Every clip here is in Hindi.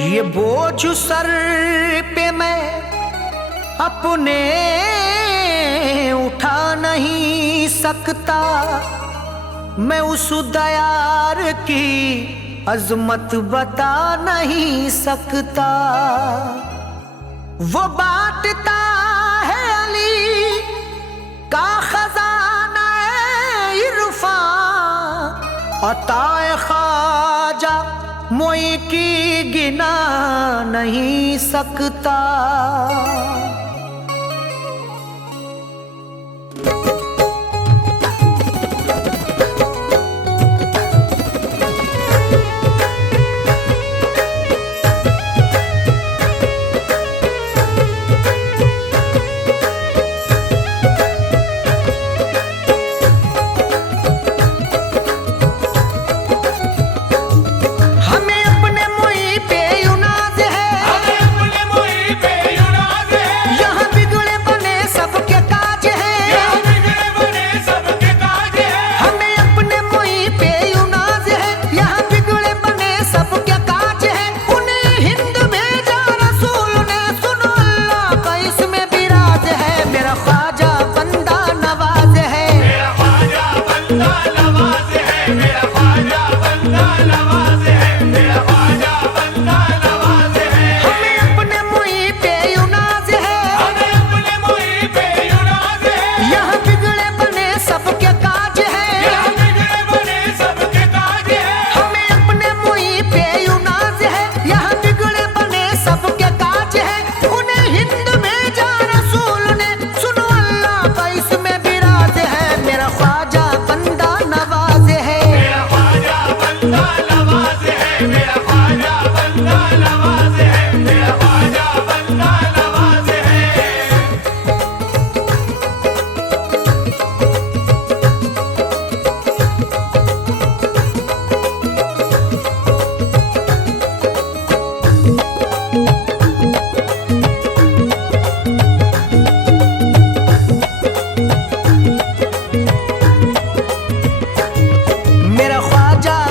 ये बोझ सर पे मैं अपने उठा नहीं सकता, मैं उस दयार की अजमत बता नहीं सकता। वो बांटता है अली का खजाना इरफान, अताए ख्वाजा मोई की गिना नहीं सकता।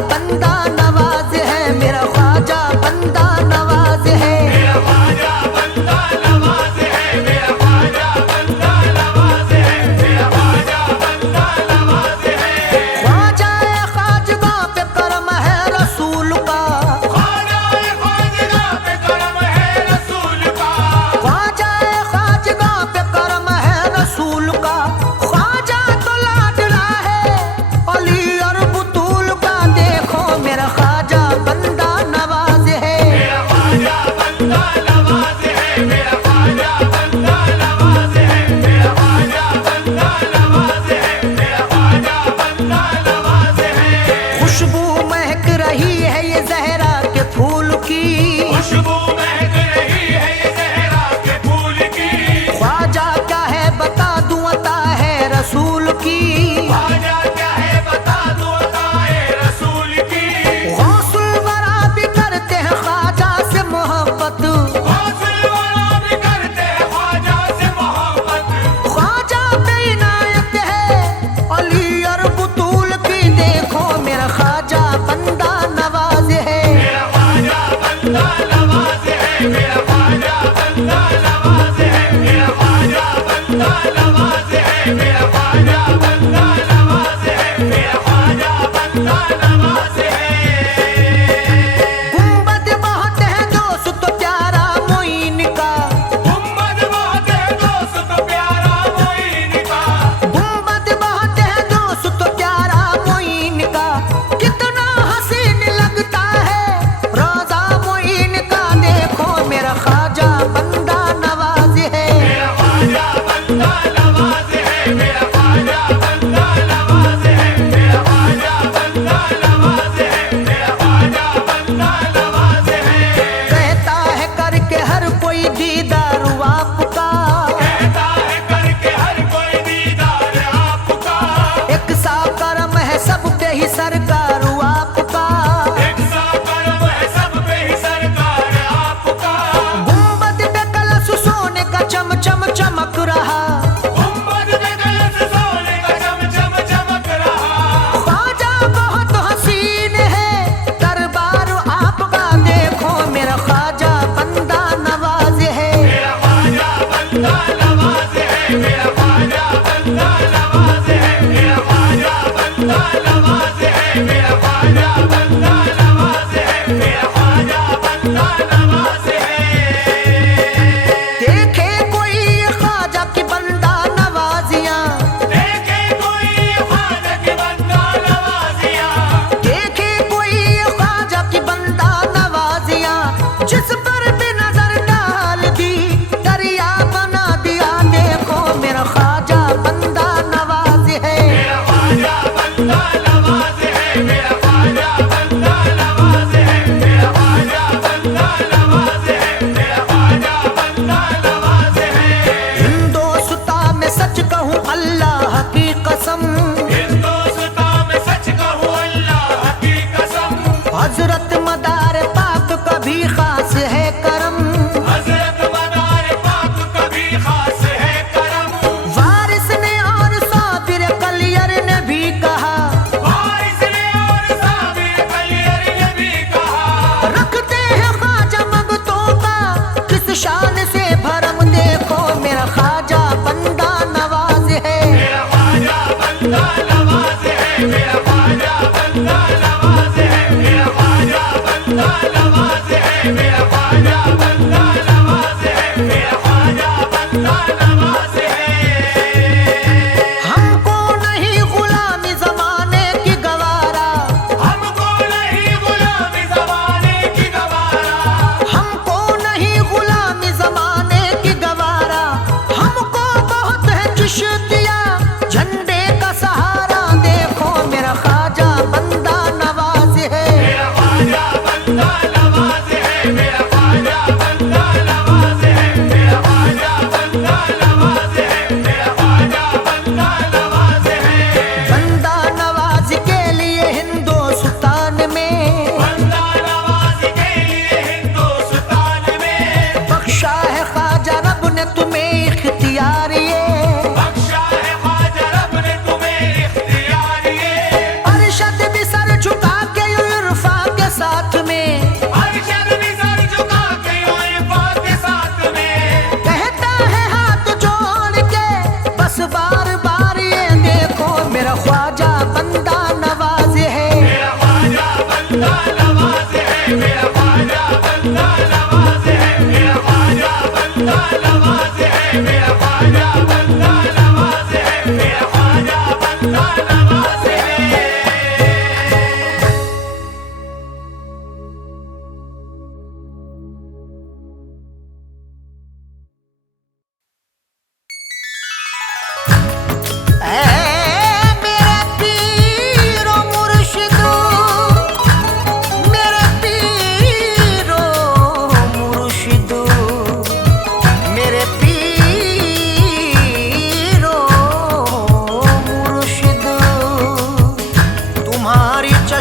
बंदा नवाज है मेरा ख्वाजा।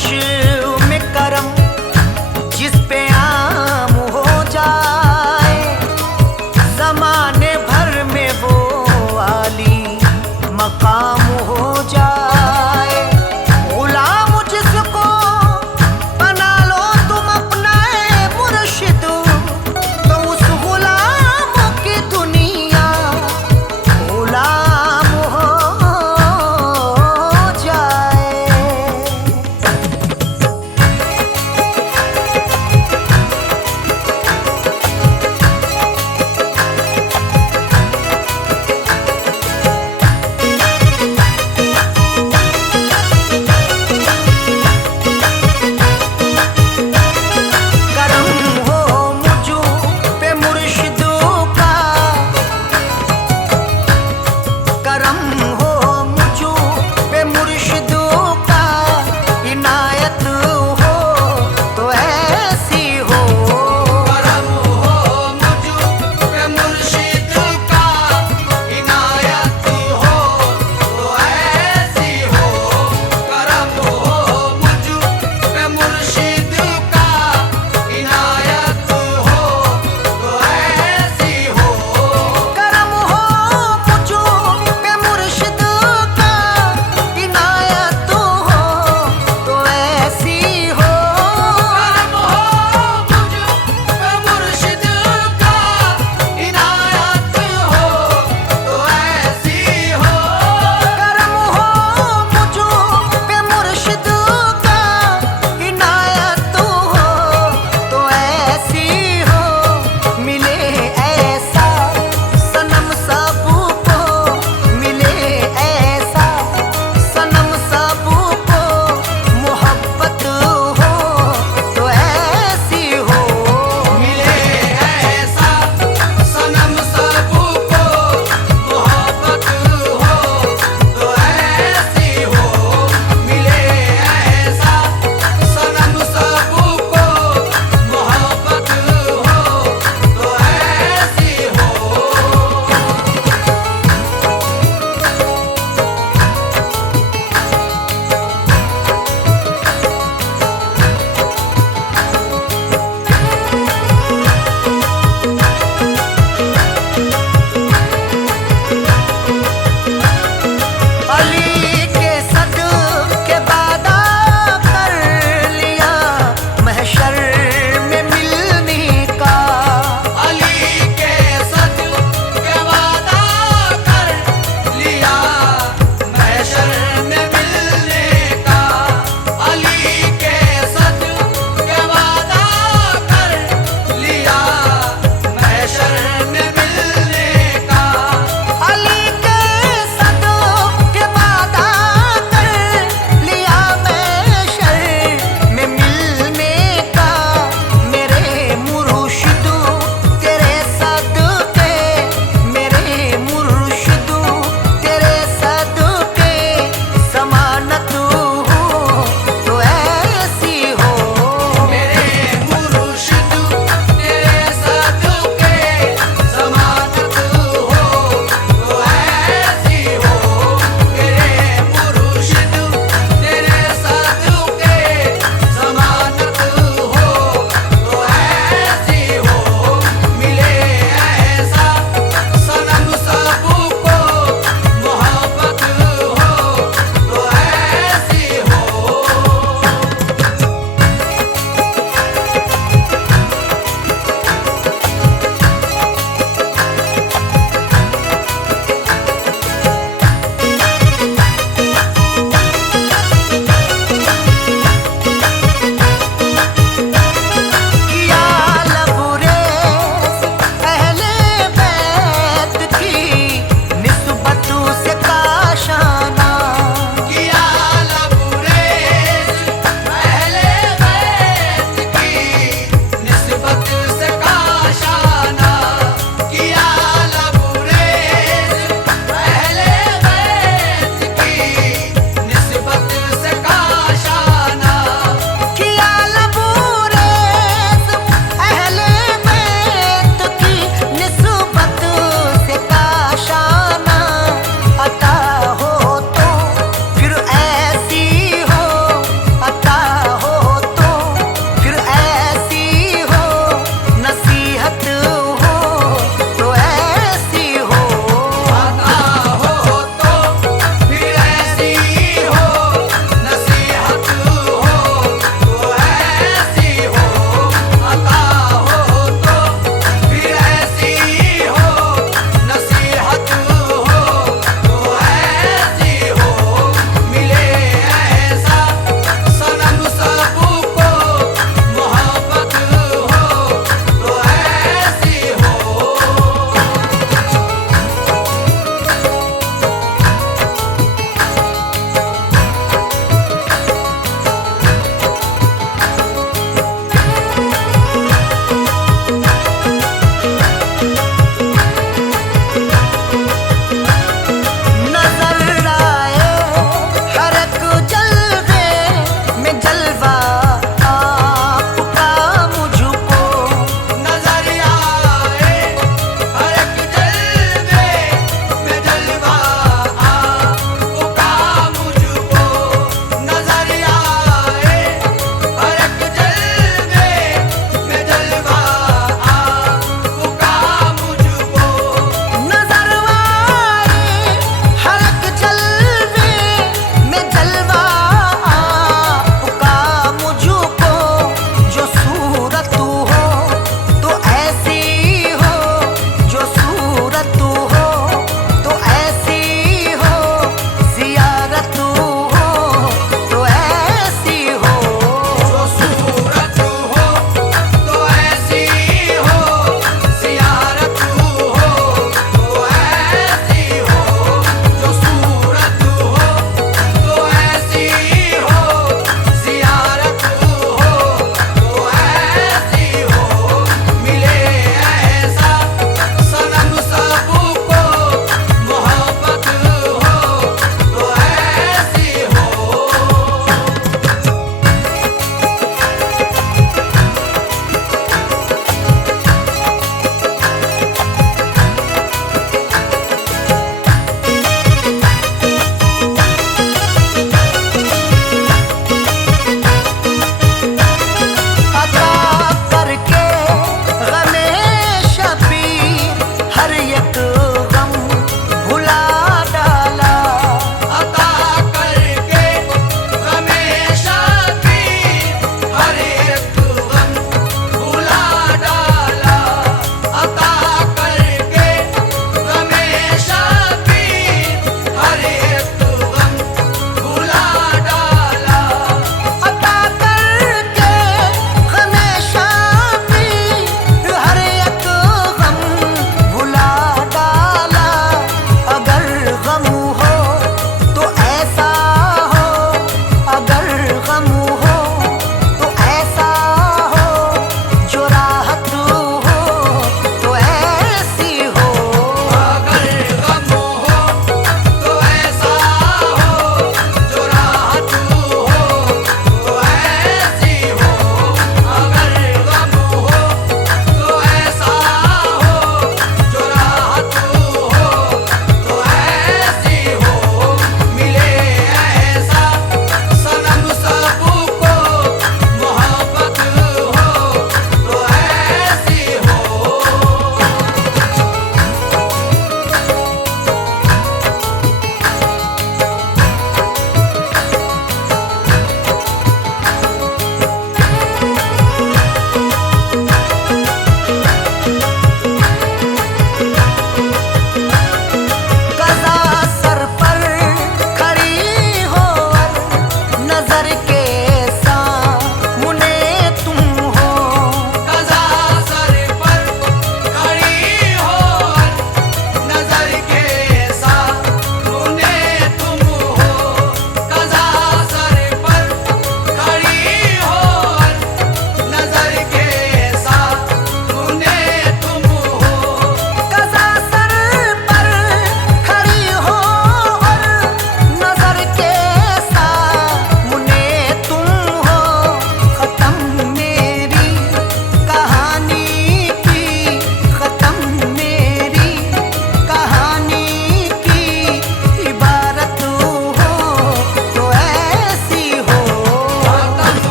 चश्म करम जिस पे आम हो जाए, जमाने भर में वो आली मकाम हो जाए। गुलाम जिसको बना लो तुम अपना मुर्शिद, तो उस गुलाम की दुनिया गुलाम हो जाए।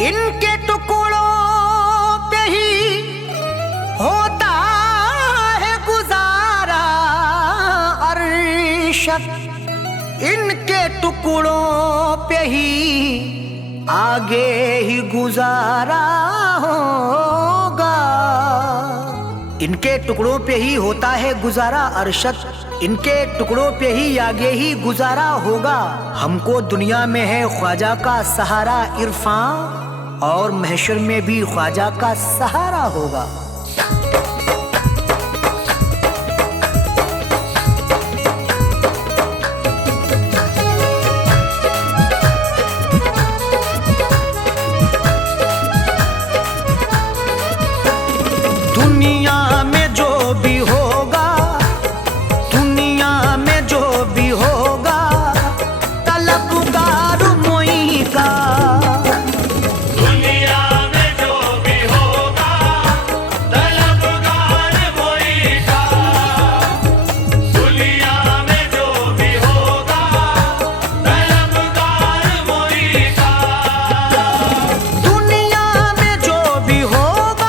इनके टुकड़ों पे ही होता है गुजारा अरशद, इनके टुकड़ों पे ही आगे ही गुजारा होगा। इनके टुकड़ों पे ही होता है गुजारा अरशद, इनके टुकड़ों पे ही आगे ही गुजारा होगा। हमको दुनिया में है ख्वाजा का सहारा इरफान, और महशर में भी ख्वाजा का सहारा होगा। दुनिया में जो भी होगा, दुनिया में जो भी होगा, तलबगार मोई का। दुनिया में जो भी होगा, तलबगार मोई का। दुनिया में जो भी होगा, तलबगार मोई का। दुनिया में जो भी होगा,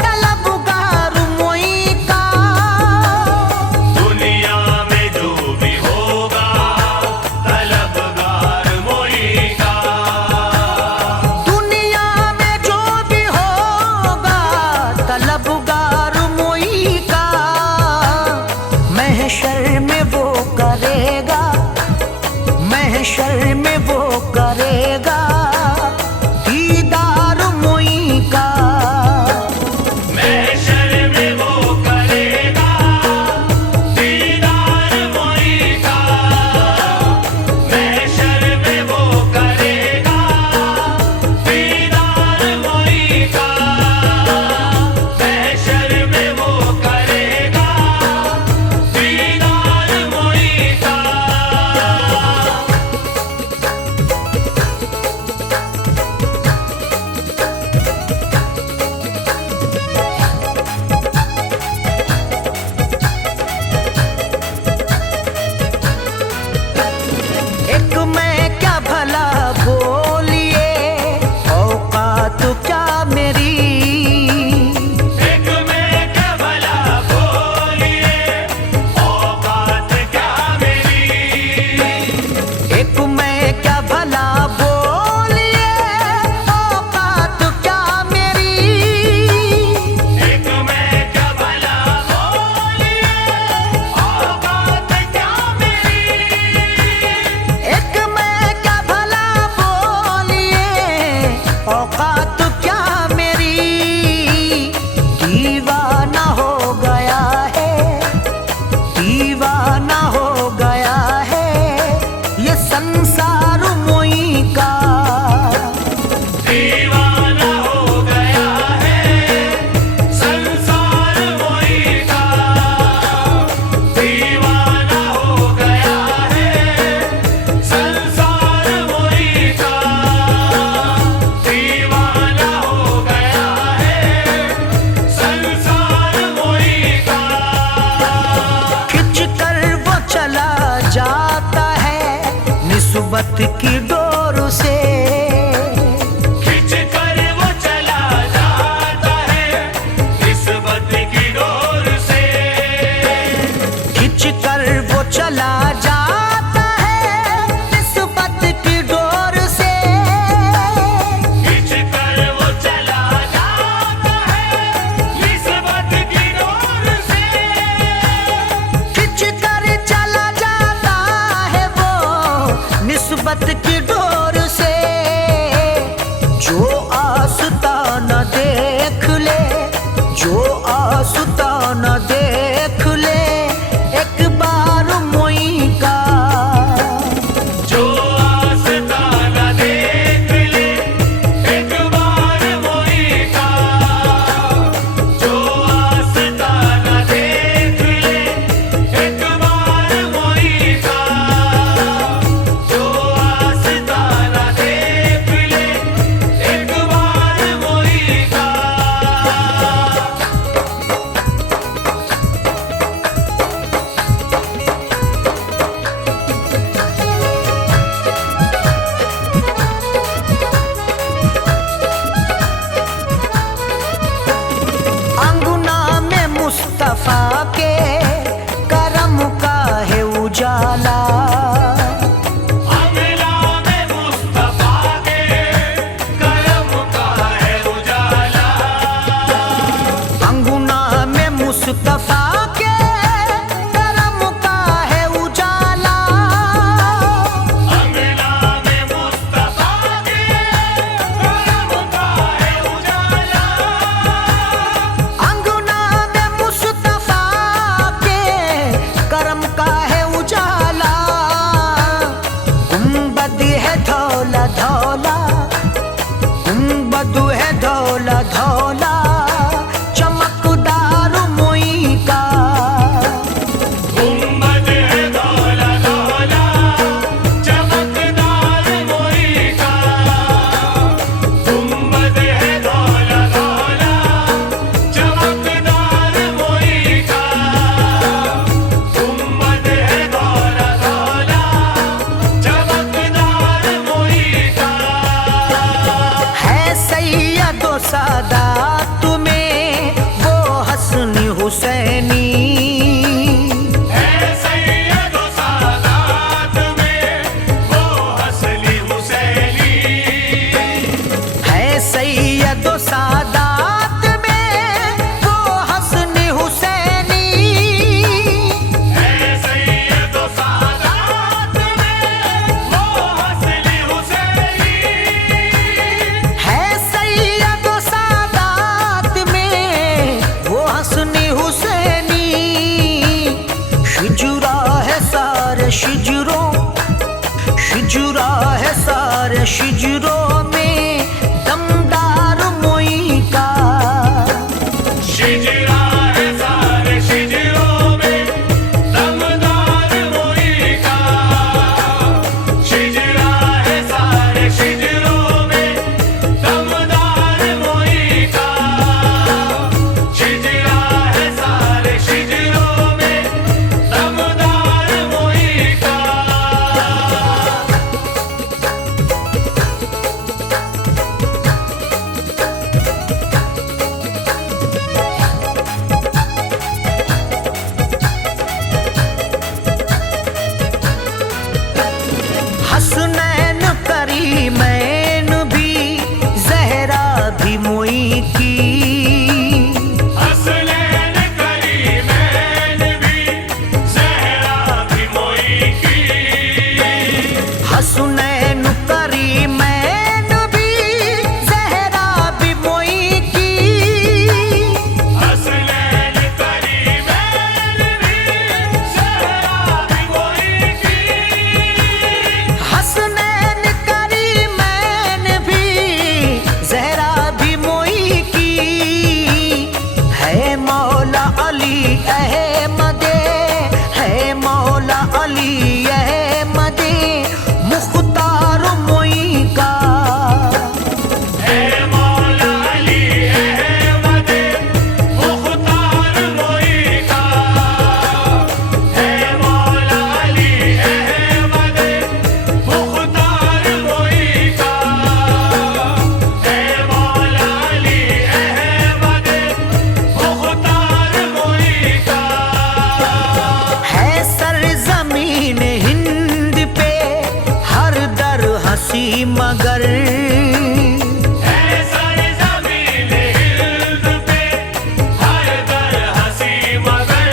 तलबगार मोई का। दुनिया में जो भी होगा, तलबगार मोई का। दुनिया में जो भी होगा, तलबगार मोई का। महशर में वो करेगा, महशर में वो करेगा दीदार मोई का। महशर में वो करेगा दीदार मोई का। महशर में वो करेगा दीदार मोई का। महशर में वो करेगा दीदार मोई का। एक मैं क्या भला बोलिए, औकात क्या मेरी। एक मैं क्या भला बोलिए, औकात क्या मेरी। एक मैं क्या भला बोलिए, औकात क्या मेरी। एक मैं क्या भला बोलिए, औकात क्या मेरी। एक मैं क्या भला बोलिए, औकात क्या मेरी। दीवाना हो गया है, दीवाना हो गया है ये संसार मोई का। दीवाना हो गया है संसार मोई का। दीवाना हो गया है संसार मोई का। दीवाना हो गया है संसार मोई का। खिंच कर वो चला जाता है निस्बत की डोर से। खिंच कर वो चला जाता है निस्बत की डोर से। खिंच कर वो चला जाता है निस्बत की डोर से। खिंच कर वो चला जाता है निस्बत की डोर से। खिंच कर चला जाता है वो निस्बत की डोर से। जो आस्ताना देख ले, जो आस्ताना देख ले एक बार मोई का। जो आस्ताना देख ले एक बार मोई का। जो आस्ताना देख ले एक बार मोई का। जो आस्ताना शिजुरा है सारे शिजुरों में दमदार मोई का। शिजरा है सारे शिजरों में दमदार मोई का। शिजरा है सारे शिजरों में दमदार मोई का। शिजरा है सारे शिजरों में दमदार मोई का। हसनैन करीमैन भी जहरा भी मोई की। हसनैन करीमैन भी ज़हरा भी मोई की। हसनैन करीमैन भी जहरा भी मोई की। हसनैन करीमैन भी ज़हरा भी मोई की। हसनैन करीमैन भी जहरा भी मोई की। है मौला अली अहमदे, है मौला अली अहमदे मुख्तार मोई का। है मौला अली अहमद मुख्तार मोई का। है मौला अली अहमद मुख्तार मोई का। है मौला अली अहमद मुख्तार मोई का। है सरजमीन हिंद पे हर दर हंसी मगर। है सरज़मीन हिंद पे हर दर हंसी मगर।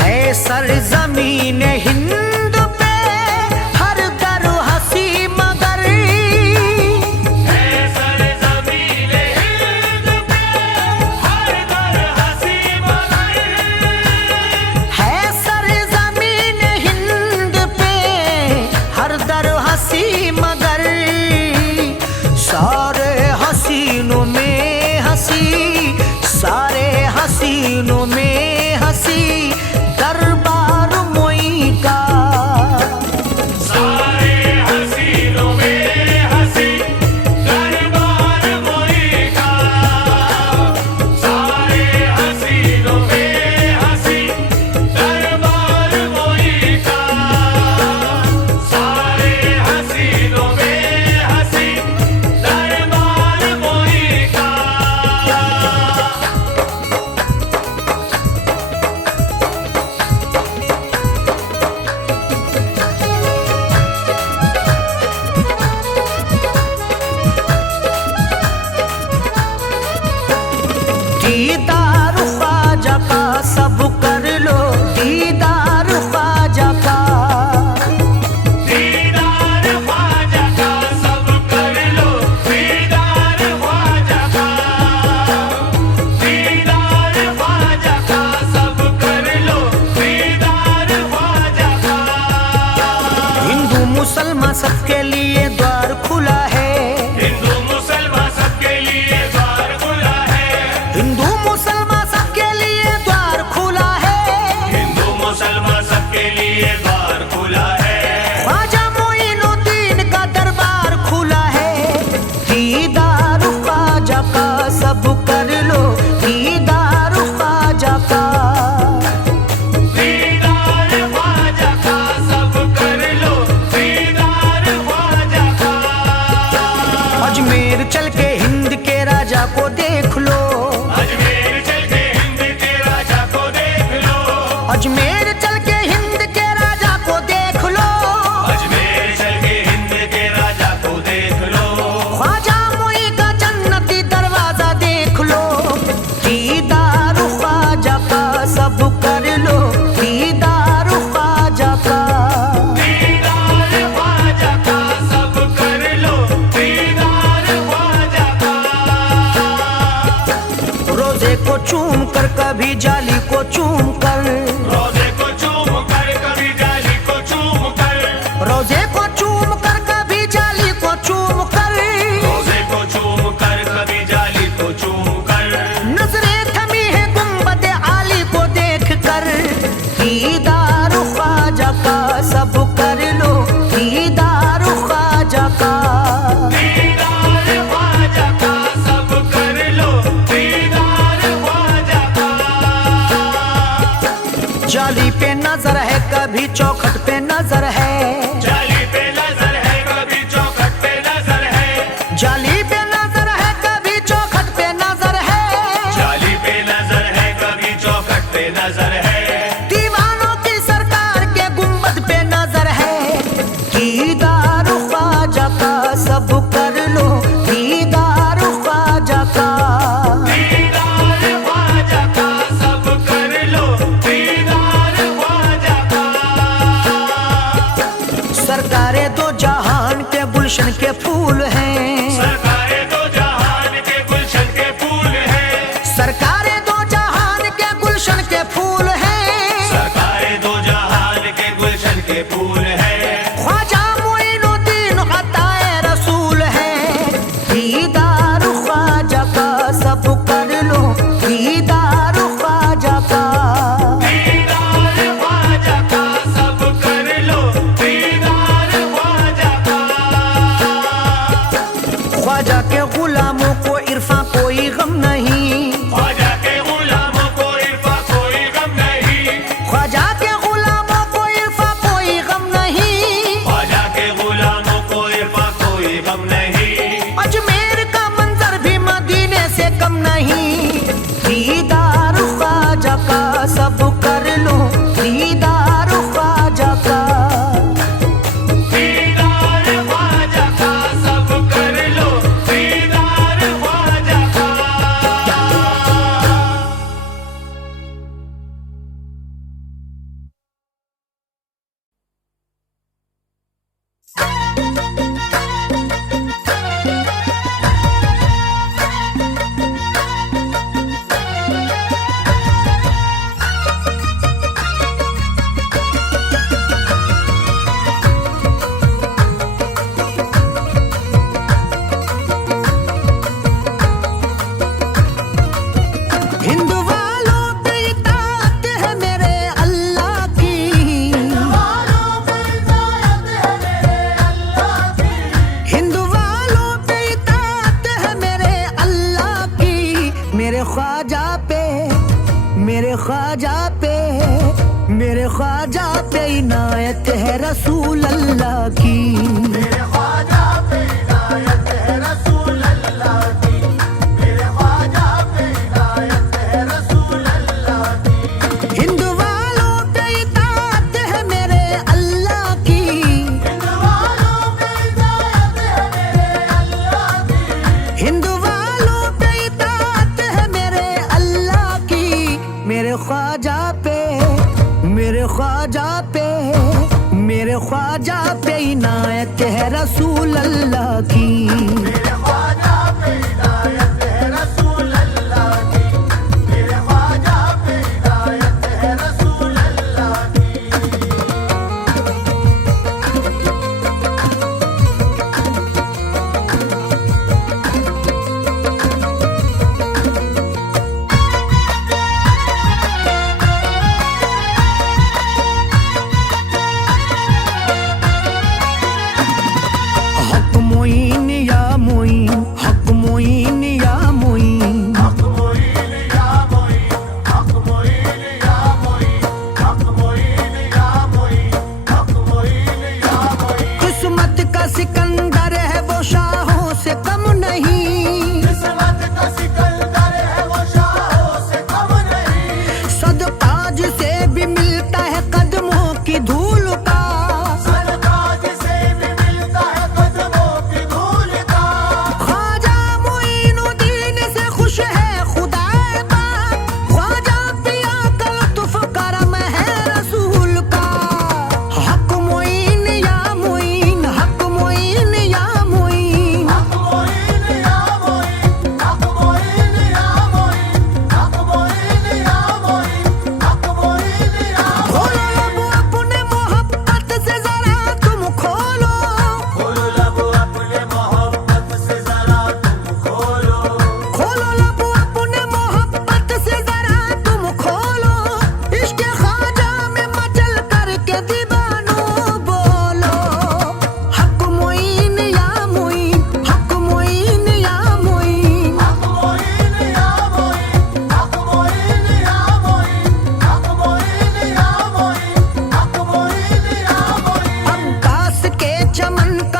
है सरजमीन हिंद पे हर दर हंसी मगर। है सरज़मीन हिंद पे हर दर हंसी मगर। है सरजमीन हिंद पे हर दर हंसी मगर। सारे हसीनों में हंसी, सारे हसीनों में हंसी दरबार मोई का। सारे हसीनों में हंसी दरबार मोई का। सारे हसीनों में हंसी दरबार मोई का। सारे हसीनों में हंसी दरबार मोई का। दीदार ख्वाजा का सब कर लो, दीदार ख्वाजा का। दीदार ख्वाजा का सब कर लो। दीदार ख्वाजा का। दीदार ख्वाजा का सब कर लो। दीदार ख्वाजा का। हिंदू मुसलमान सबके लिए द्वार खुला है। हिंदू मुसलमान सबके लिए द्वार खुला है। हिंदू मुसलमान सबके लिए द्वार खुला है। हिंदू मुसलमान सबके लिए द्वार खुला है। ख्वाजा मोइनुद्दीन का दरबार खुला है। दीदार ख्वाजा का सब कर लो, दीदार ख्वाजा का। दीदार ख्वाजा का सब कर लो। दीदार ख्वाजा का। रोजे को चूम कर कभी जाली को चूम कर, रोजे को चूम कर कभी जाली को चूम कर, नजरें थमी है गुंबद आली को देख कर। दीदार ख्वाजा का सब कर लो, दीदार ख्वाजा का, दीदार ख्वाजा का सब कर लो, दीदार ख्वाजा का। जाली पे नजर है कभी चौखट पे नजर है, जाली पे नजर है कभी चौखट पे नजर है, जाली पे नजर है कभी चौखट पे नजर है, जाली पे नजर है कभी चौखट पे नजर है, दीवानों की सरकार के गुंबद पे नजर है। दीदार ख्वाजा का सब कर लो, दीदार ख्वाजा का, दीदार ख्वाजा का सब कर लो, दीदार ख्वाजा का। सरकारे दो जहान के गुलशन के फूल हैं, सरकारे दो जहान के गुलशन के फूल हैं, सरकारे दो जहान के गुलशन के फूल हैं, सरकारे दो जहान के गुलशन के फूल हैं, ख्वाजा मोइनुद्दीन अताए रसूल है। दीदार ख्वाजा का सब कर लो, दीदार ख्वाजा का, दीदार ख्वाजा का सब कर लो, दीदार ख्वाजा का। ख्वाजा के गुलामों को इरफा कोई गम नहीं, ख्वाजा के गुलामों को इरफा कोई गम नहीं, ख्वाजा के गुलामों को इरफा कोई गम नहीं, ख्वाजा के गुलामों को इरफा कोई गम नहीं, अजमेर का मंजर भी मदीने से कम नहीं। दीदार ख्वाजा का सब कर लो, दीदार ख्वाजा का, दीदार ख्वाजा का सब कर लो, दीदार ख्वाजा का। हिंदू वालों पे इताअत है मेरे अल्लाह की, हिंदू वालों पे इताअत है मेरे अल्लाह की। मेरे ख्वाजा पे, मेरे ख्वाजा पे, मेरे ख्वाजा पे इनायत है रसूल अल्लाह की। हिंदू वालों पे इताअत है मेरे अल्लाह की, हिंदू वालों पे इताअत है मेरे अल्लाह की। मेरे ख्वाजा पे, मेरे ख्वाजा पे, मेरे ख्वाजा पे इनायत है रसूल अल्लाह की। हक मोइन या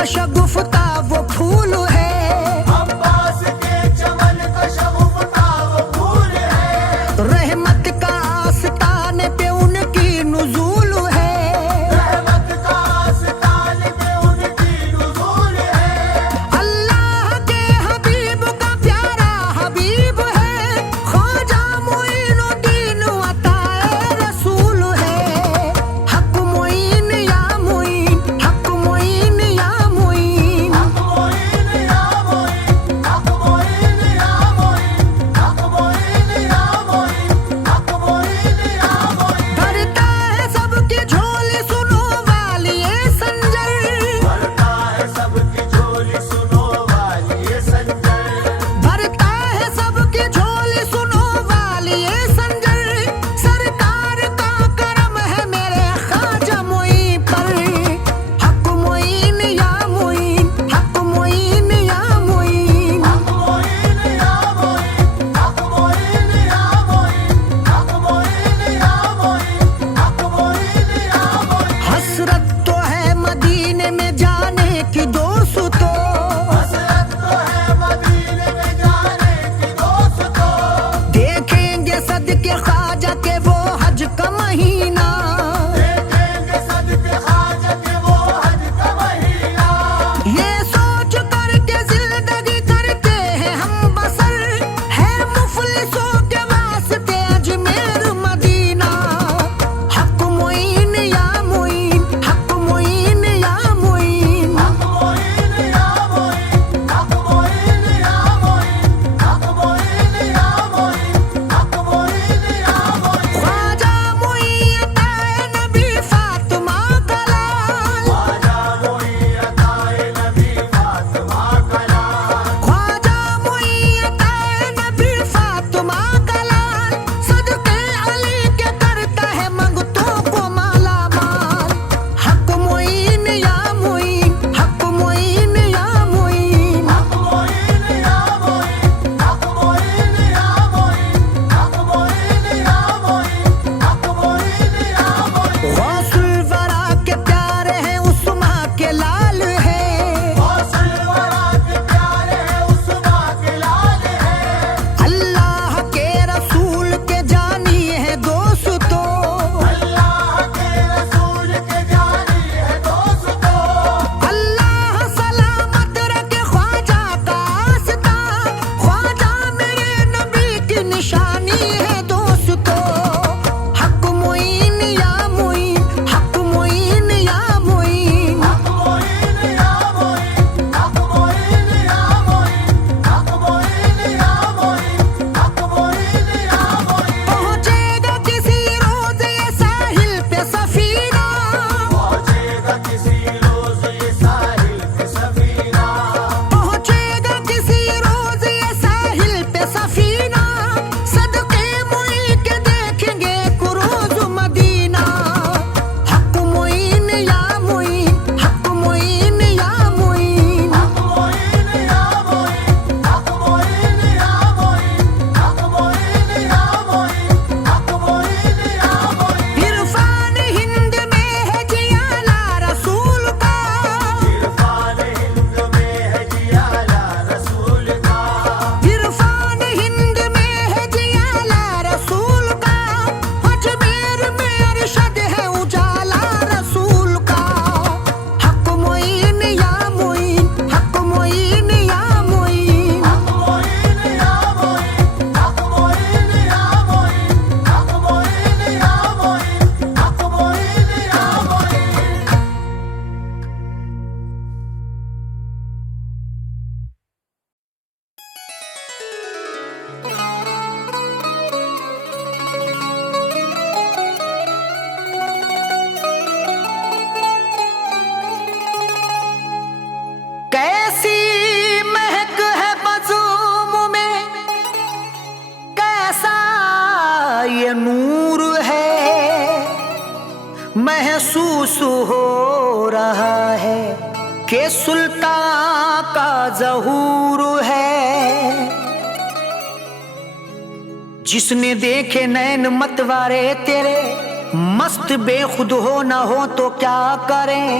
का शगुफ्ता वो फूल है, अब्बास के चमन का शगुफ्ता वो फूल है, रहमत का आस्ताने पे उनकी नुज़ूल है, रहमत का आस्ताने पे उनकी नुज़ूल है। अल्लाह के हबीब का प्यारा हबीब है, ख्वाजा मोइनुद्दीन अताए रसूल है। हक मोइन या मोइन, हक मोइन या मोइन, हक मोइन या मोइन, हक मोइन या मोइन, हक मोइन या मोइन, हक मोइन या मोइन। भरता है सबकी झोली सुनो वालिए संजर, भरता है सबकी झोली सुनो वालिए संजर, भरता है सबकी झोली सुनो वालिए संजर। सरकार का करम है मेरे ख्वाजा मोइन पर, हक मोइन या मोइन, हक मोइन या मोइन, हक मोइन या मोइन, हक मोइन या मोइन, हक मोइन या मोइन, हक मोइन या मोइन। हसरत तो है मदीने में जाने की दोस्तों, हसरत तो है मदीने में जाने की दोस्तों, देखेंगे सदके ख्वाजा के वो हज का महीना, देखेंगे सदके ख्वाजा के वो हज का महीना। ये सोच करके जिंदगी करते हैं हम बसर, है मुफलिसों के वास्ते अजमेर मदीना। हक मोइन या मोइन, हक मोइन या मोइन, हक मोइन या मोइन, हक मोइन या मोइन, हक मोइन या मोइन, हक मोइन या मोइन। ख्वाजा मोइन अताए नबी फातिमा का लाल, ख्वाजा मोइन अताए नबी फातिमा का लाल, ख्वाजा मोइन अताए नबी फातिमा का लाल, सदके अली के करता है मंगतों को माला माल। हक मोइन या मोइन, हक मोइन या मोइन, हक मोइन या मोइन, हक मोइन या मोइन, हक मोइन या मोइन, हक मोइन या मोइन। गौसुल वरा के प्यारे हैं उस्मा के लाल है, गौसुल वरा के प्यारे हैं उस्मा के लाल है, अल्लाह के रसूल के जानी है दोस्तों, अल्लाह के रसूल के जानी है दोस्तों। अल्लाह सलामत रखे ख्वाजा का आस्था, ख्वाजा मेरे नबी की निशानी है दोस्तों। हक मोइन या मोइन, हक मोइन या मोइन, हक मोइन या मोइन, हक मोइन या मोइन, हक मोइन या मोइन, हक मोइन या मोइन। पहुंचेगा किसी रोज ये साहिल पे सफीना, पहुंचेगा किसी रोज ये साहिल पे सफीना, पहुंचेगा किसी रोज ये साहिल पे सफीना, सदके मोई के देखेंगे कुरूज मदीना। हक मोइन या मोइन, हक मोइन या मोइन, हक मोइन या मोइन, हक मोइन या मोइन, हक मोइन या मोइन, हक मोइन या मोइन। इरफान हिंद में है जियाला रसूल का, इरफान हिंद में है जियाला रसूल का, इरफान हिंद में है जियाला रसूल का, अजमेर में अरशद है उजाला रसूल का। हक मोइन या मोइन, हक मोइन या मोइन, हक मोइन या मोइन, हक मोइन या मोइन, हक मोइन या मोइन, हक मोइन या मोइन। कैसी महक है बज़ूम में, कैसा ये नूर है, महसूस हो रहा है कि सुल्तान का ज़हूर है। जिसने देखे नैन मतवारे तेरे, मस्त बेखुद हो न हो तो क्या करें।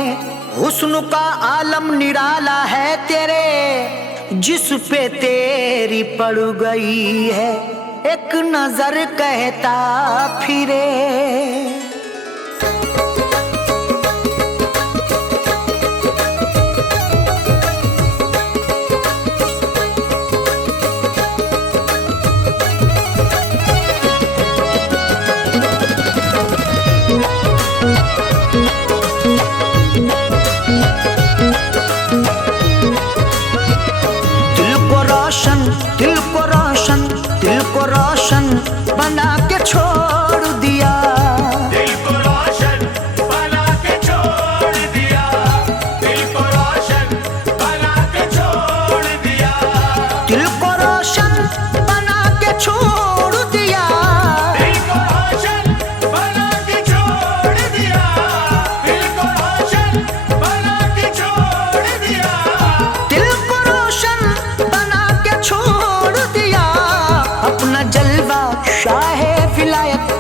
हुस्न का आलम निराला है तेरे, जिस पे तेरी पड़ गई है एक नजर कहता फिरे। दिल को रोशन बना के छोड़ दिया, दिल को रोशन बना के छोड़ दिया, दिल को रोशन बना के छोड़ दिया, दिल को रोशन बना के छोड़ दिया, दिल को रोशन बना के छोड़ दिया, दिल को रोशन बना के छोड़ दिया, दिल को रोशन बना के छोड़ दिया। अपना जलवा शाहे विलायत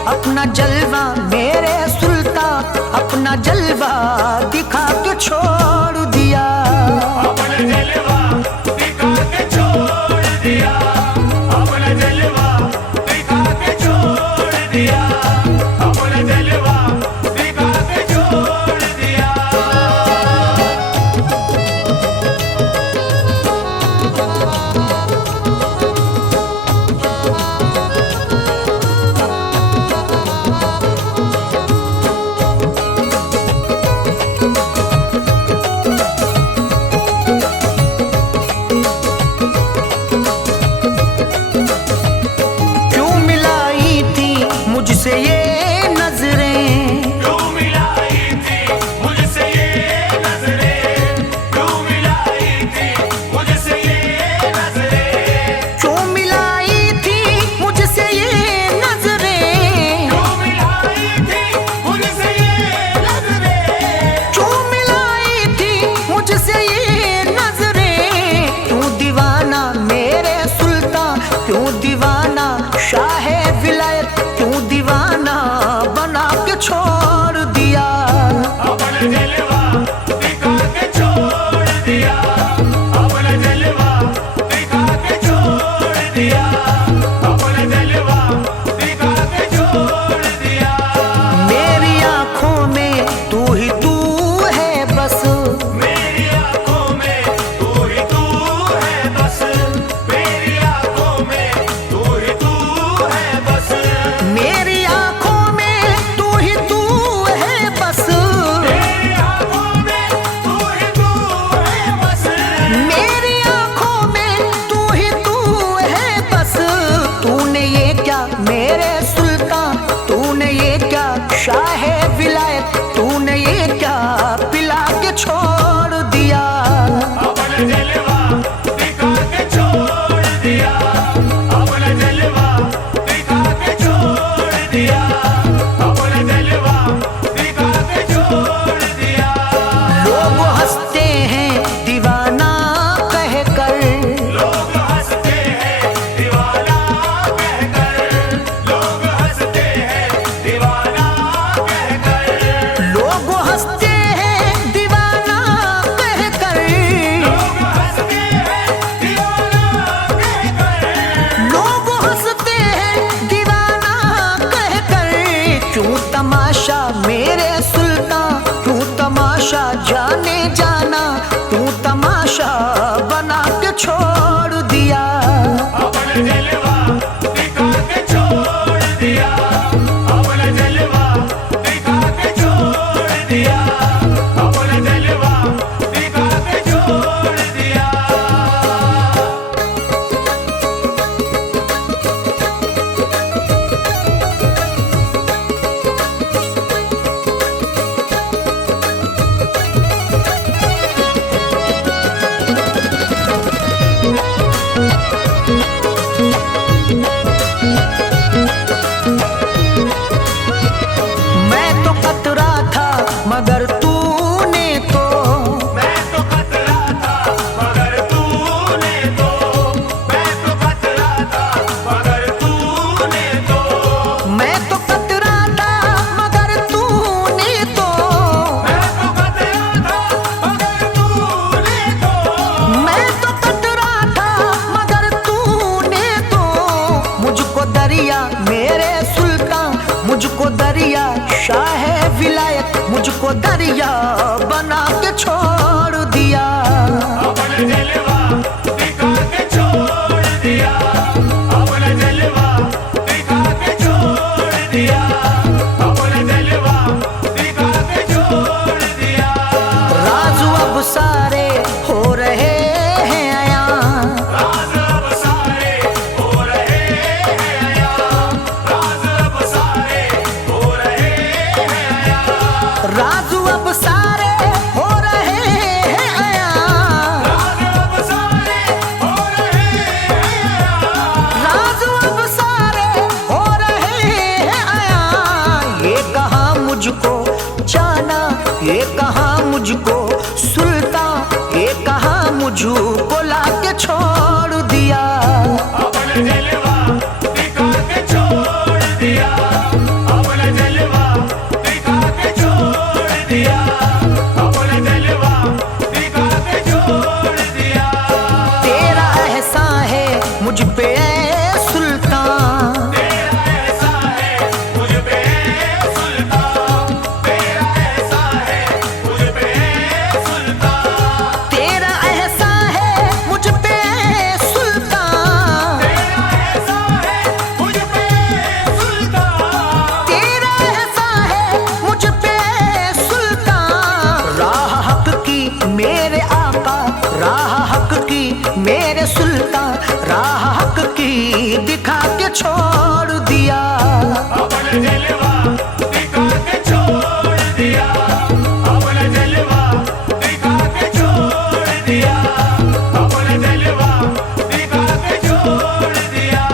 दरिया शाह विलायत मुझको दरिया बना के छोड़ दिया। अपना जलवा दिखा के छोड़ दिया, अपना जलवा दिखा के छोड़ दिया, अपना जलवा दिखा के छोड़ दिया। राज अब सारे हो रहे हैं आया, राज अब सारे हो रहे हैं आया, राज अब सारे हो रहे हैं आया, राज अब सारे हो रहे हैं आया, राज अब सारे हो रहे हैं आया, राज अब सारे हो रहे हैं आया। ये कहा मुझको जाना, ये कहा मुझको सुल्तान, ये कहा मुझको लाके छोड़ दिया। अपना जलवा दिखा के छोड़ दिया, अपना जलवा दिखा के छोड़ दिया, अपना जलवा दिखा के छोड़ दिया। तेरा एहसान है मुझ पे ऐ सुल्तान, तेरा ऐसा है मुझ पे सुल्तान, तेरा ऐसा है मुझ पे सुल्तान, तेरा एहसान है मुझ पे ऐ सुल्तान, तेरा ऐसा है मुझ पे सुल्तान, तेरा एहसान है मुझ पे ऐ सुल्तान। राह हक की मेरे आका, राह हक की मेरे सुल्तान, राह हक की दिखा के छोड़ दिया। अपना जलवा दिखा के छोड़ दिया, अपना जलवा दिखा के छोड़ दिया, अपना जलवा दिखा के छोड़ दिया।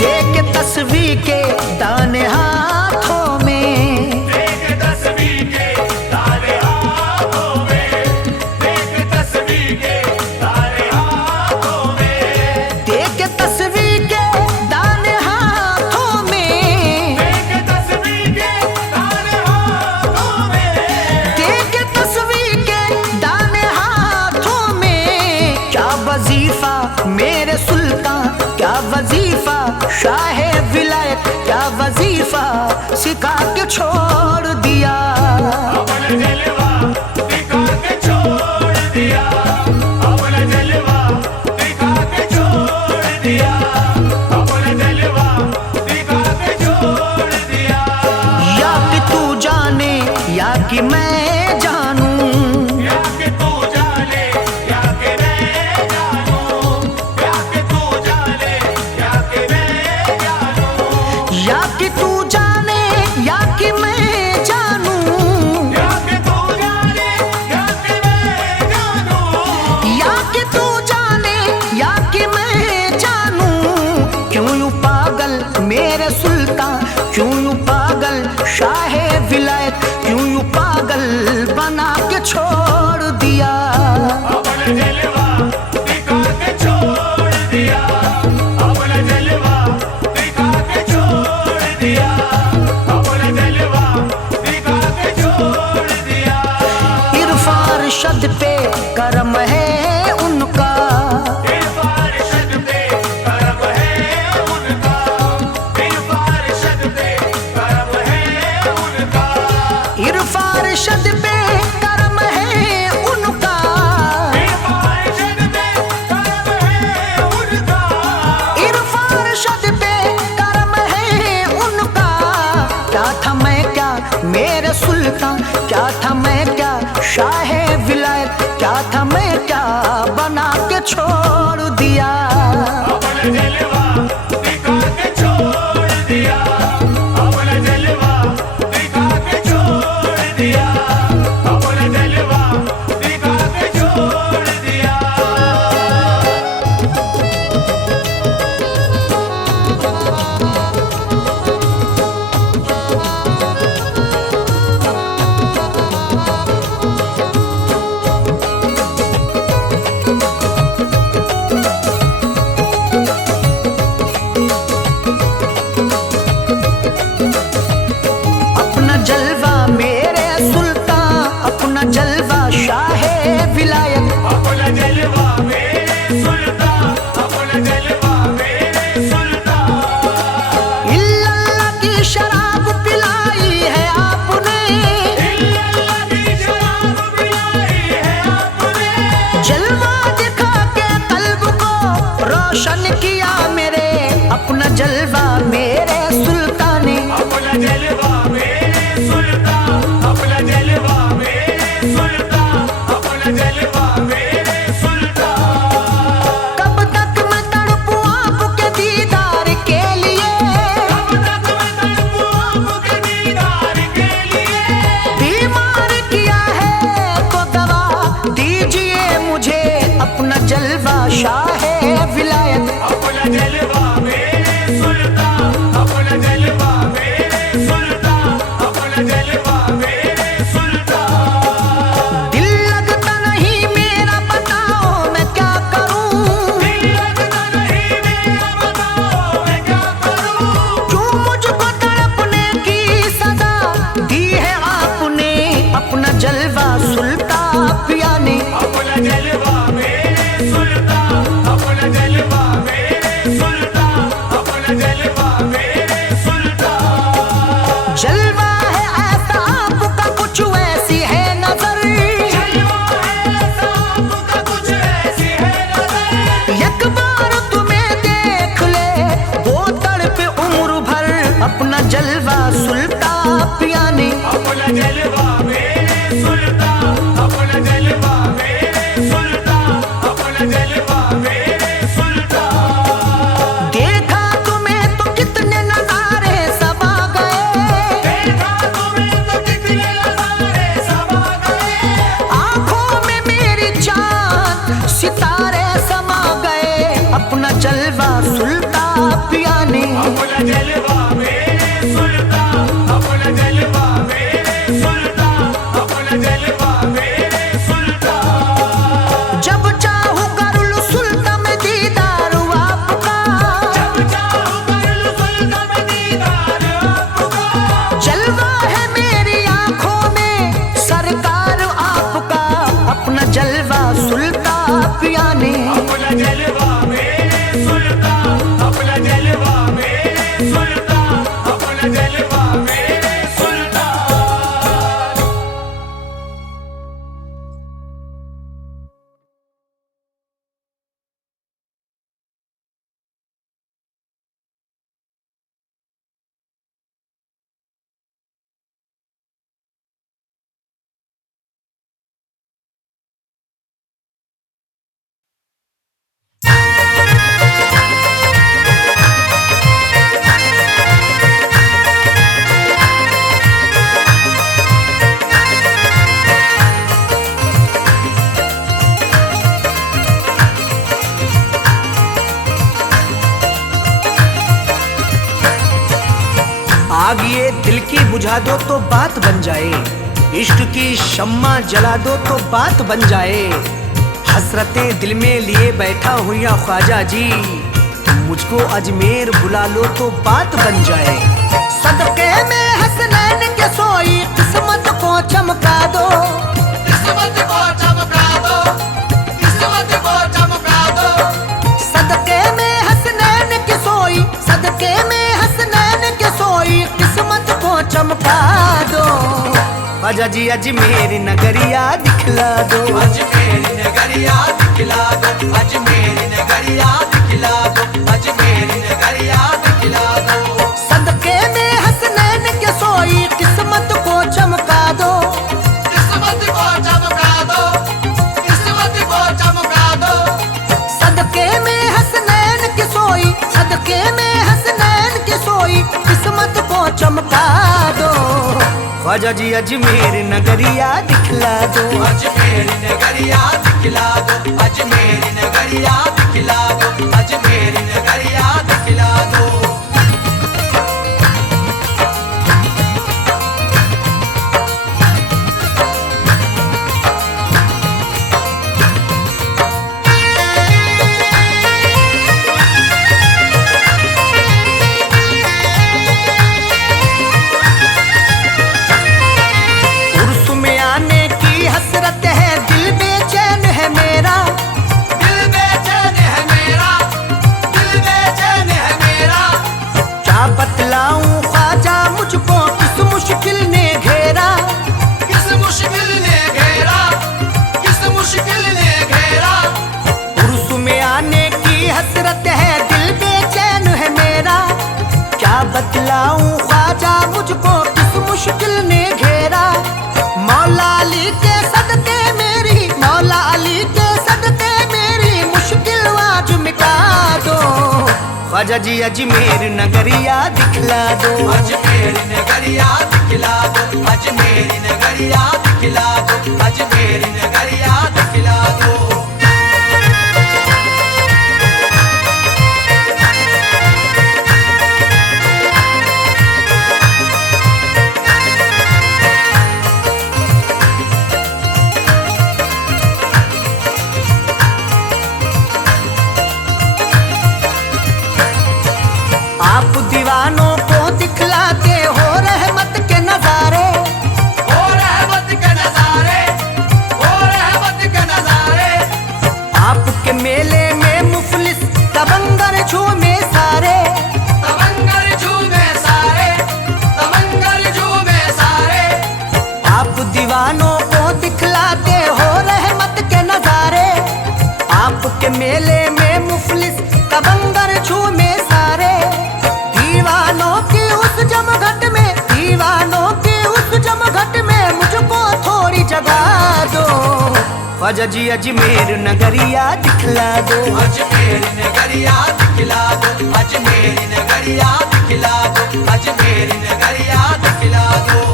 देख तस्वीर के दाने हाथों में, देख तस्वीर के तारे हाथों में, देख तस्वीर के तारे हाथों में, देख तस्वीर के दाने हाथों में, देख तस्वीर के तारे हाथों में, देख तस्वीर के दाने हाथों में। क्या वजीफा मेरे सुल्तान, क्या वजीफा शाह विलायत, क्या वजीफा सिखा के छोड़ दिया। अपना जलवा दिखा के छोड़ दिया, अपना जलवा दिखा के छोड़ दिया, अपना जलवा दिखा के छोड़ दिया। या कि तू जाने या कि मैं जानूं, या कि तू जाने या कि मैं जानूं, या कि तू जाने या कि मैं जानूं, या कि तू जाने या कि मैं जानूं, या कि तू जाने या कि मैं जानूं, या कि तू जाने या कि मैं जानूं। क्यों यूं पागल मेरे सुल्तान, क्यों यूं पागल शाह विलायत, क्यों यूं पागल बना के छोड़ दिया। अपना जलवा दिखा के छोड़ दिया, अपना जलवा दिखा के छोड़ दिया, अपना जलवा दिखा के छोड़ दिया। इरफान अरशद पे करम है उनका, इरफान अरशद पे करम है उनका, इरफान अरशद पे करम है उनका, इरफान अरशद पे करम है उनका, इरफान अरशद पे करम है उनका, इरफान अरशद पे करम है उनका। क्या था मैं क्या मेरे सुल्तान, क्या था मैं क्या शाह विलायत, क्या था मैं क्या बना के छोड़ दिया। अपना जलवा दिखा के छोड़ दिया, अपना जलवा दिखा के छोड़ दिया, अपना जलवा दिखा के छोड़ दिया। अपना जलवा सुल्ता पिया ने, अपना जलवा मेरे सुल्तान, अपना जलवा मेरे सुल्तान, अपना जलवा मेरे सुल्तान। देखा तुम्हें तो कितने नजारे सब आ गए, देखा तुम्हें तो कितने नजारे सब आ गए, आंखों में मेरी चांद सितारे समा गए। अपना जलवा सुल्ता पिया ने, अपना जलवा मेरे सुल्तान, अपना जलवा मेरे सुल्तान, अपना जलवा मेरे सुल्तान। जब चाहूं कर लूं सुल्ता में दीदार आपका, जब चाहूं कर लूं सुल्तान में दीदार आपका, जलवा है मेरी आंखों में सरकार आपका। अपना जलवा सुल्ता पिया ने, अपना जलवा मेरे सुल्तान, अपना जलवा मेरे सुल्तान, अपना जलवा मेरे सुल्तान। आग ये दिल की बुझा दो तो बात बन जाए, इश्क की शम्मा जला दो तो बात बन जाए। हसरतें दिल में लिए बैठा हूँ या ख्वाजा जी, तुम मुझको अजमेर बुला लो तो बात बन जाए। सदके में हसनैन के सोई किस्मत को चमका दो, किस्मत को चमका दो, किस्मत को चमका दो। सदके में हसनैन के सोई, सदके में हसनैन के सोई किस्मत को चमका दो। ख्वाजा जी अजमेर नगरिया दिखला दो, अजमेर नगरिया दिखला दो, अजमेर नगरिया दिखला दो, अजमेर नगरिया दिखला दो। सदके में हसनैन के सोई किस्मत को चमका दो, किस्मत को चमका दो, किस्मत को चमका दो। सदके में हसनैन के सोई, सदके में हसनैन के सोई किस्मत को चमका दो। ख्वाजा जी अजमेर नगरिया दिखला दो, अजमेर नगरिया दिखला दो, अजमेर नगरिया दिखला दो, अजमेर नगरिया दिखला दो। उर्स में आने की हसरत है, दिल बेचैन है मेरा, दिल बेचैन है मेरा, दिल बेचैन है मेरा। क्या बतलाऊं ख्वाजा मुझको किस मुश्किल ने घेरा। किस मुश्किल ने घेरा, किस मुश्किल ने घेरा। उर्स में आने की हसरत है, दिल बेचैन है मेरा। क्या बतलाऊं ख्वाजा मुझको किस मुश्किल ने घेरा। मौला अली के सदके मेरी, मौला अली के सदके मेरी मुश्किल आज मिटा दो। ख्वाजा जी अजमेर नगरिया दिखला दो, अजमेर नगरिया दिखला दो, अजमेर नगरिया दिखला दो, अजमेर नगरिया दिखला दो। आप दीवानों को दिखलाते हो रहमत के नजारे, हो रहमत के नजारे, हो ख्वाजा जी अजमेर नगरिया दिखला दो, अजमेर नगरिया दिखला दो, अजमेर नगरिया दिखला दो, अजमेर नगरिया दिखला दो।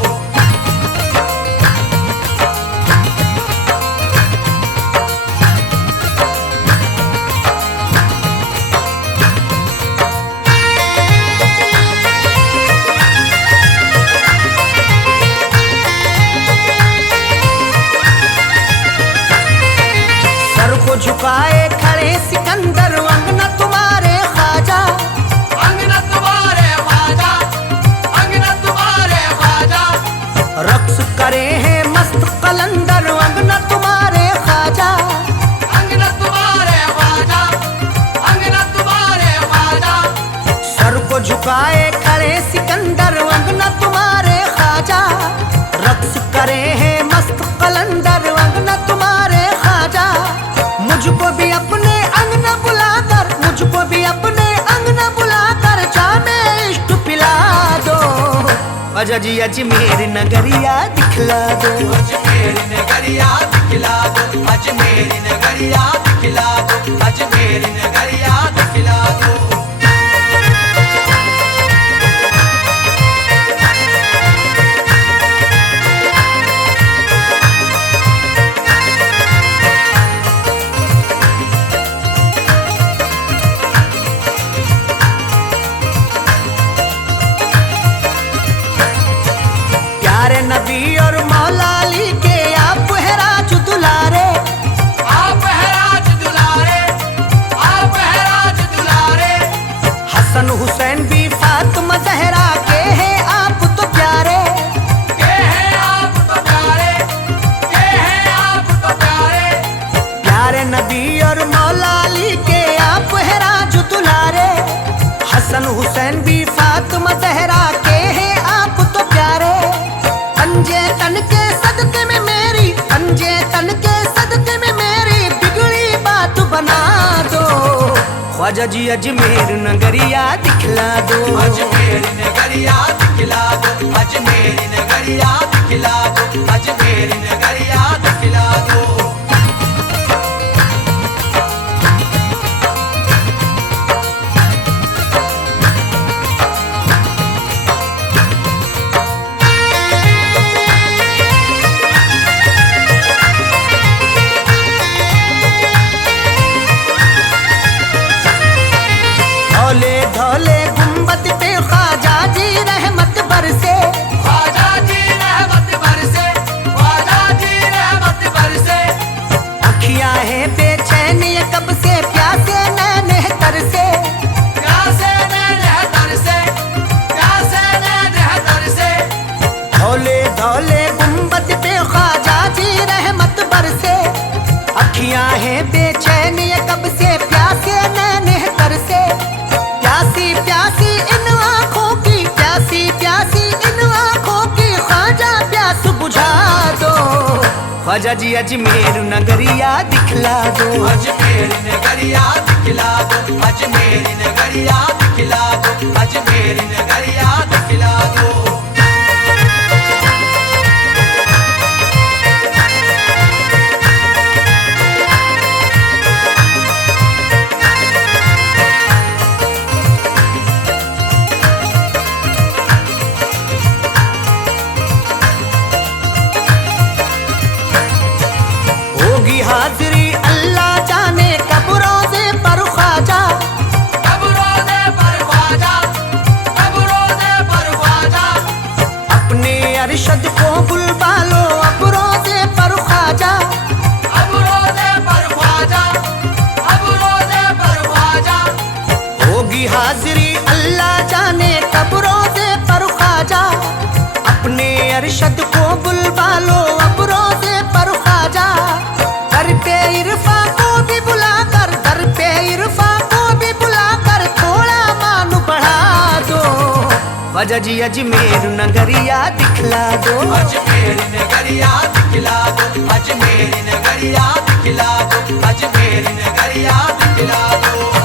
झुकाए खड़े सिकंदर अंगना तुम्हारे ख्वाजा, अंगना तुम्हारे ख्वाजा, अंगना तुम्हारे ख्वाजा। रक्स करे हैं मस्त कलंदर अंगना तुम्हारे ख्वाजा, अंगना तुम्हारे ख्वाजा, अंगना तुम्हारे ख्वाजा। सर को झुकाए खड़े सिकंदर अंगना तुम्हारे ख्वाजा, रक्स करे हैं मस्त कलंदर अंगना तुम्हारे ख्वाजा। मुझको भी अपने अंगना बुलाकर, मुझको भी अपने अंगना बुलाकर जामे इश्क पिला दो, ख्वाजा जी अजमेर नगरिया दिखला दो, अजमेर नगरिया दिखला दो, अजमेर नगरिया दिखला दो, अजमेर नगरिया दिखला दो। नबी और मौला अली के आप है राज दुलारे, आप है राज दुलारे, आप है राज दुलारे। हसन हुसैन भी फातिमा ज़हरा के हैं आप तो प्यारे, के हैं आप तो प्यारे, के हैं आप तो प्यारे। प्यारे नबी और मौला अली के आप है राज दुलारे, हसन हुसैन भी फातिमा ज़हरा के हैं आप तो प्यारे। पंजे तन के सदके में मेरी, पंजे तन के सदके में मेरी बिगड़ी बात बना दो, ख्वाजा जी अजमेर नगरिया दिखला दो, अजमेर नगरिया दिखला दो, अजमेर नगरिया दिखला दो, अजमेर नगरिया दिखला दो। धौले धौले गुंबद पे ख्वाजा जी रहमत बरसे, ख्वाजा जी रहमत बरसे, ख्वाजा जी रहमत बरसे। अखियां हैं बेचैन ये कब से प्यासे नैने तरसे, प्यासे नैने तरसे, प्यासे नैने तरसे। धौले धौले गुंबद पे ख्वाजा जी रहमत बरसे, अखियां हैं बेचैन ये कब से प्यासे नैने तरसे। प्यासी प्यासी इन आँखों की, प्यासी प्यासी इन आँखों की ख्वाजा प्यास बुझा दो, ख्वाजा जी अजमेर नगरिया दिखला दो, अजमेर नगरिया दिखला दो, अजमेर नगरिया दिखला दो, अजमेर नगरिया दिखला दो। होगी हाजिरी अल्लाह जाने कब रोज़े पर ख्वाजा, कब रोज़े पर ख्वाजा, कब रोज़े पर ख्वाजा। अपने अरशद को बुलवा लो अब रोज़े पर ख्वाजा, अब रोज़े पर ख्वाजा, अब रोज़े पर ख्वाजा। होगी हाजिरी अल्लाह जाने कब रोज़े पर ख्वाजा, अपने अरशद को बुलवा लो अब रोज़े पर ख्वाजा। दर पे इरफा को भी बुलाकर, दर पे इरफा को भी बुलाकर थोड़ा मान बढ़ा दो, ख्वाजा जी अजमेर नगरिया दिखला दो, अजमेर नगरिया दिखला दो, अजमेर नगरिया दिखला दो, अजमेर नगरिया दिखला दो।